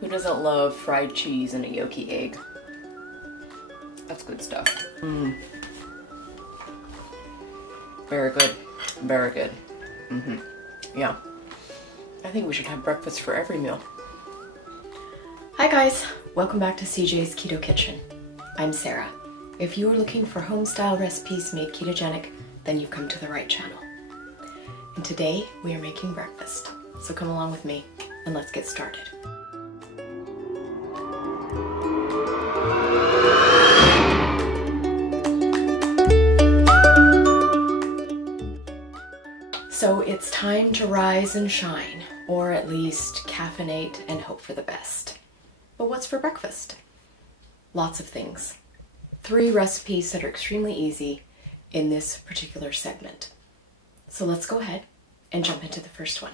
Who doesn't love fried cheese and a yolky egg? That's good stuff. Very good. Very good. Yeah. I think we should have breakfast for every meal. Hi guys, welcome back to CJ's Keto Kitchen. I'm Sarah. If you are looking for home-style recipes made ketogenic, then you've come to the right channel. And today we are making breakfast. So come along with me and let's get started. So it's time to rise and shine, or at least caffeinate and hope for the best. But what's for breakfast? Lots of things. 3 recipes that are extremely easy in this particular segment. So let's go ahead and jump into the first one.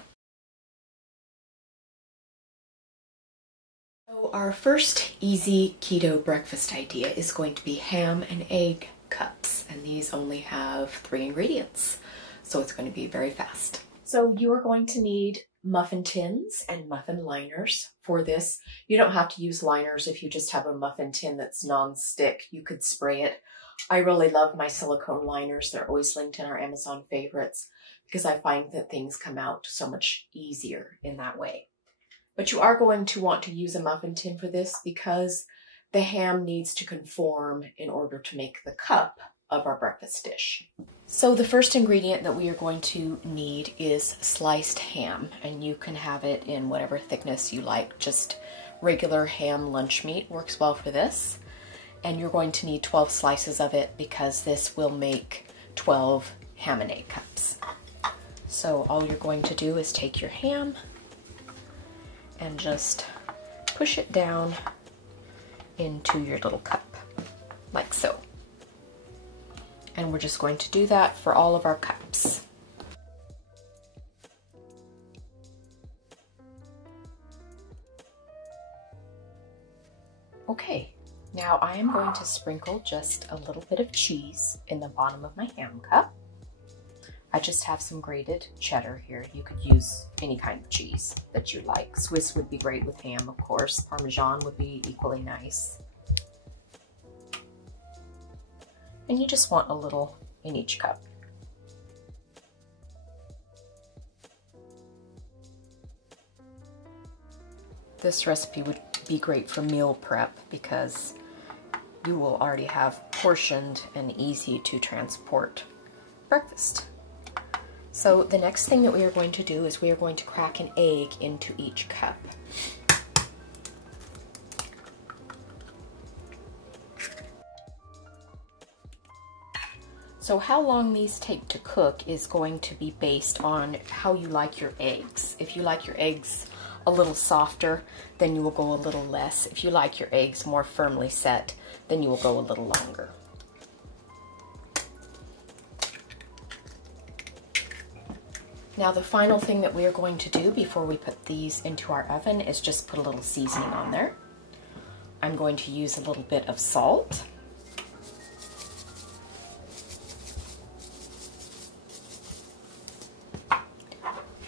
So our first easy keto breakfast idea is going to be ham and egg cups, and these only have 3 ingredients. So it's going to be very fast. So you are going to need muffin tins and muffin liners for this. You don't have to use liners if you just have a muffin tin that's non-stick. You could spray it. I really love my silicone liners. They're always linked in our Amazon favorites because I find that things come out so much easier in that way. But you are going to want to use a muffin tin for this because the ham needs to conform in order to make the cup of our breakfast dish. So the first ingredient that we are going to need is sliced ham, and you can have it in whatever thickness you like. Just regular ham lunch meat works well for this. And you're going to need 12 slices of it because this will make 12 ham and egg cups. So all you're going to do is take your ham and just push it down into your little cup, like so. And we're just going to do that for all of our cups. Okay, now I am going to sprinkle just a little bit of cheese in the bottom of my ham cup. I just have some grated cheddar here. You could use any kind of cheese that you like. Swiss would be great with ham, of course. Parmesan would be equally nice. And you just want a little in each cup. This recipe would be great for meal prep because you will already have portioned and easy to transport breakfast. So the next thing that we are going to do is we are going to crack an egg into each cup. So how long these take to cook is going to be based on how you like your eggs. If you like your eggs a little softer, then you will go a little less. If you like your eggs more firmly set, then you will go a little longer. Now the final thing that we are going to do before we put these into our oven is just put a little seasoning on there. I'm going to use a little bit of salt.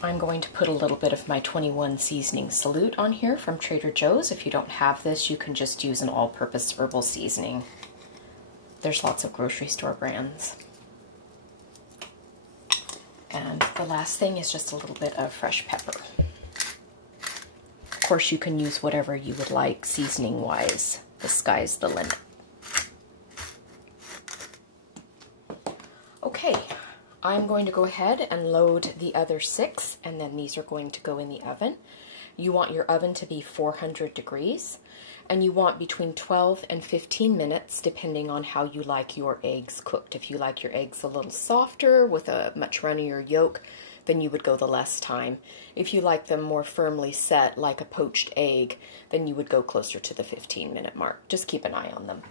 I'm going to put a little bit of my 21 seasoning salute on here from Trader Joe's. If you don't have this, you can just use an all-purpose herbal seasoning. There's lots of grocery store brands. And the last thing is just a little bit of fresh pepper. Of course, you can use whatever you would like seasoning-wise. The sky's the limit. Okay. I'm going to go ahead and load the other 6, and then these are going to go in the oven. You want your oven to be 400 degrees, and you want between 12 and 15 minutes, depending on how you like your eggs cooked. If you like your eggs a little softer with a much runnier yolk, then you would go the less time. If you like them more firmly set, like a poached egg, then you would go closer to the 15-minute mark. Just keep an eye on them.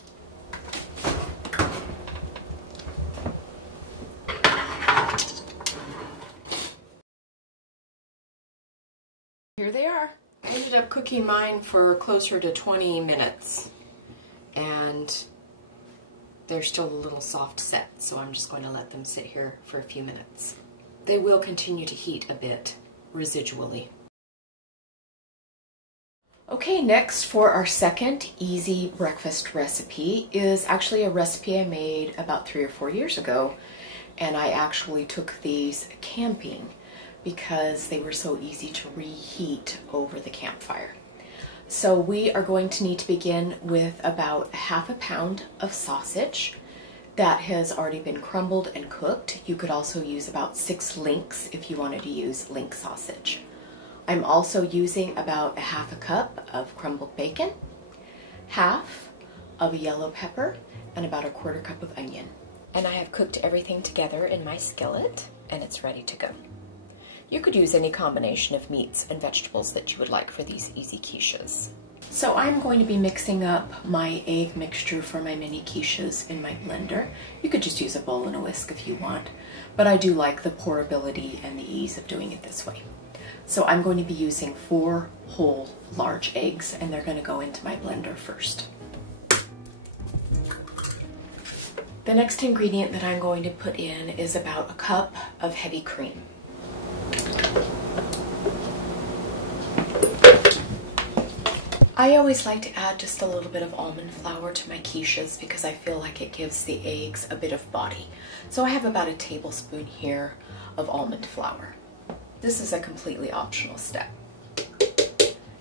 Here they are. I ended up cooking mine for closer to 20 minutes, and they're still a little soft set, so I'm just going to let them sit here for a few minutes. They will continue to heat a bit residually. Okay, next for our second easy breakfast recipe is actually a recipe I made about 3 or 4 years ago, and I actually took these camping because they were so easy to reheat over the campfire. So we are going to need to begin with about 1/2 pound of sausage that has already been crumbled and cooked. You could also use about 6 links if you wanted to use link sausage. I'm also using about 1/2 cup of crumbled bacon, 1/2 of a yellow pepper, and about 1/4 cup of onion. And I have cooked everything together in my skillet, and it's ready to go. You could use any combination of meats and vegetables that you would like for these easy quiches. So I'm going to be mixing up my egg mixture for my mini quiches in my blender. You could just use a bowl and a whisk if you want, but I do like the pourability and the ease of doing it this way. So I'm going to be using 4 whole large eggs, and they're going to go into my blender first. The next ingredient that I'm going to put in is about 1 cup of heavy cream. I always like to add just a little bit of almond flour to my quiches because I feel like it gives the eggs a bit of body. So I have about 1 tablespoon here of almond flour. This is a completely optional step.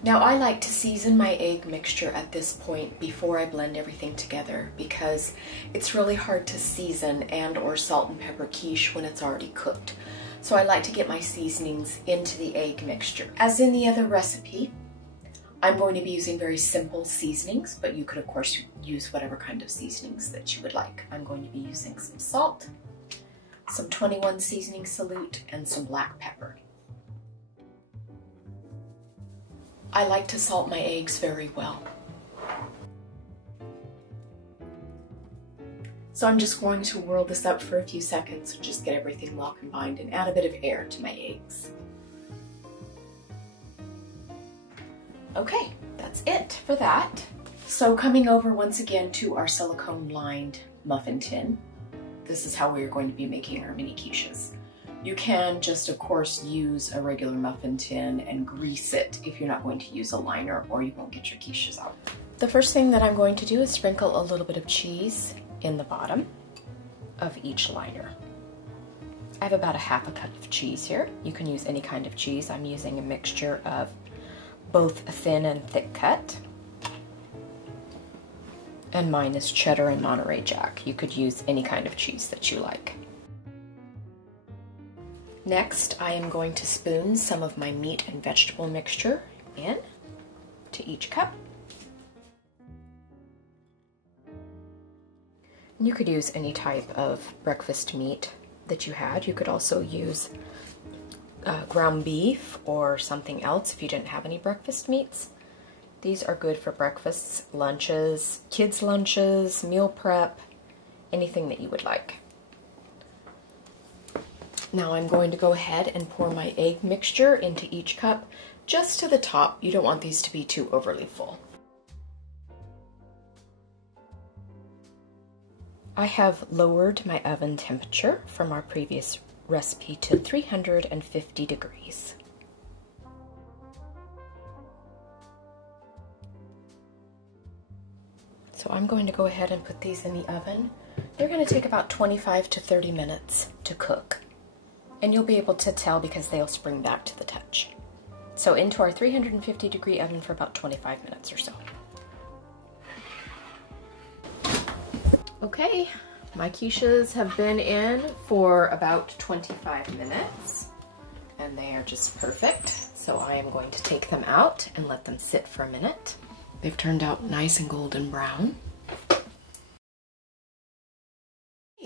Now I like to season my egg mixture at this point before I blend everything together because it's really hard to season and or salt and pepper quiche when it's already cooked. So I like to get my seasonings into the egg mixture. As in the other recipe, I'm going to be using very simple seasonings, but you could of course use whatever kind of seasonings that you would like. I'm going to be using some salt, some 21 seasoning salute, and some black pepper. I like to salt my eggs very well. So I'm just going to whirl this up for a few seconds and just get everything well combined and add a bit of air to my eggs. Okay, that's it for that. So coming over once again to our silicone lined muffin tin, this is how we're going to be making our mini quiches. You can just, of course, use a regular muffin tin and grease it if you're not going to use a liner, or you won't get your quiches out. The first thing that I'm going to do is sprinkle a little bit of cheese in the bottom of each liner. I have about 1/2 cup of cheese here. You can use any kind of cheese. I'm using a mixture of both thin and thick cut. And mine is cheddar and Monterey Jack. You could use any kind of cheese that you like. Next, I am going to spoon some of my meat and vegetable mixture in to each cup. You could use any type of breakfast meat that you had. You could also use ground beef or something else if you didn't have any breakfast meats. These are good for breakfasts, lunches, kids' lunches, meal prep, anything that you would like. Now I'm going to go ahead and pour my egg mixture into each cup, just to the top. You don't want these to be too overly full. I have lowered my oven temperature from our previous recipe to 350 degrees. So I'm going to go ahead and put these in the oven. They're going to take about 25 to 30 minutes to cook. And you'll be able to tell because they'll spring back to the touch. So into our 350 degree oven for about 25 minutes or so. Okay, my quiches have been in for about 25 minutes and they are just perfect. So I am going to take them out and let them sit for a minute. They've turned out nice and golden brown.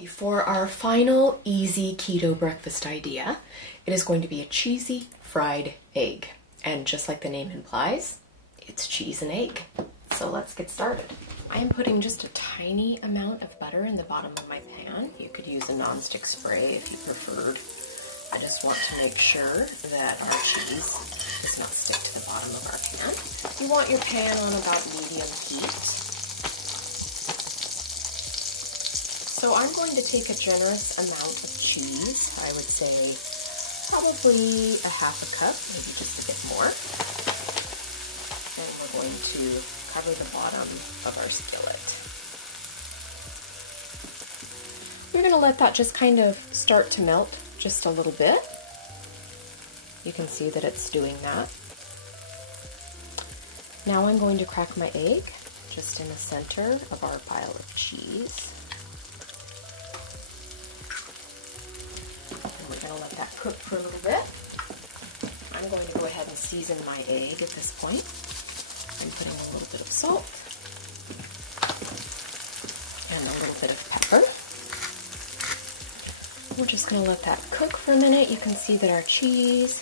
For our final easy keto breakfast idea, it is going to be a cheesy fried egg. And just like the name implies, it's cheese and egg. So let's get started. I am putting just a tiny amount of butter in the bottom of my pan. You could use a nonstick spray if you preferred. I just want to make sure that our cheese does not stick to the bottom of our pan. You want your pan on about medium heat. So I'm going to take a generous amount of cheese. I would say probably 1/2 cup, maybe just a bit more. And we're going to cover the bottom of our skillet. We're going to let that just kind of start to melt just a little bit. You can see that it's doing that. Now I'm going to crack my egg just in the center of our pile of cheese. And we're going to let that cook for a little bit. I'm going to go ahead and season my egg at this point. I'm putting a little bit of salt and a little bit of pepper. We're just going to let that cook for a minute. You can see that our cheese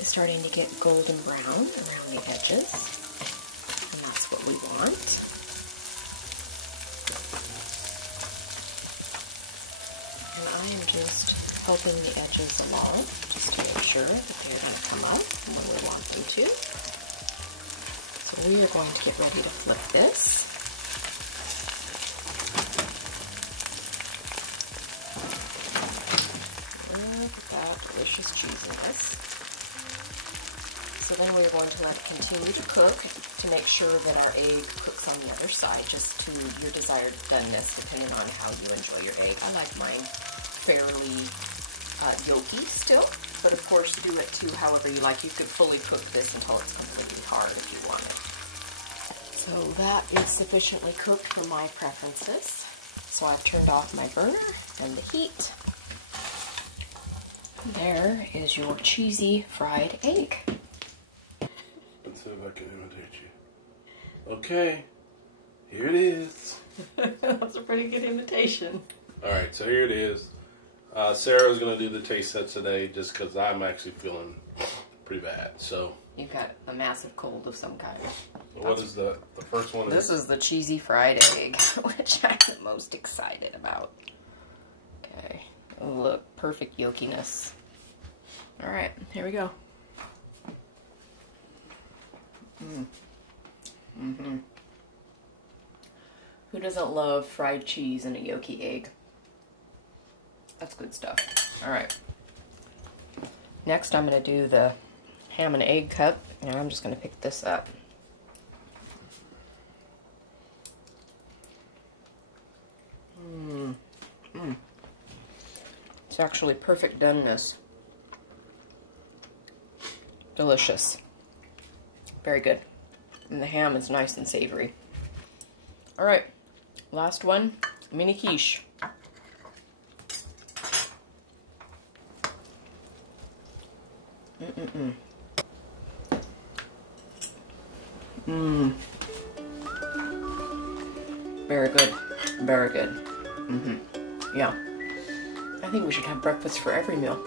is starting to get golden brown around the edges, and that's what we want. And I am just helping the edges along, just to make sure that they're going to come up when we want them to. So we are going to get ready to flip this. Look at that delicious cheesiness. So then we're going to let it continue to cook to make sure that our egg cooks on the other side, just to your desired doneness, depending on how you enjoy your egg. I like mine fairly yolky still, but of course do it too however you like. You could fully cook this until it's completely hard if you want it. So that is sufficiently cooked for my preferences. So I've turned off my burner and the heat. There is your cheesy fried egg. Let's see if I can imitate you. Okay, here it is. That's a pretty good imitation. Alright, so here it is. Sarah's going to do the taste test today just because I'm actually feeling pretty bad. So You've got a massive cold of some kind. What is the first one? This is the cheesy fried egg, which I'm the most excited about. Okay, look, perfect yolkiness. Alright, here we go. Who doesn't love fried cheese and a yolky egg? That's good stuff. Alright. Next I'm going to do the ham and egg cup, and I'm just going to pick this up. It's actually perfect doneness. Delicious. Very good. And the ham is nice and savory. Alright, last one, mini quiche. Very good. Very good. Yeah. I think we should have breakfast for every meal.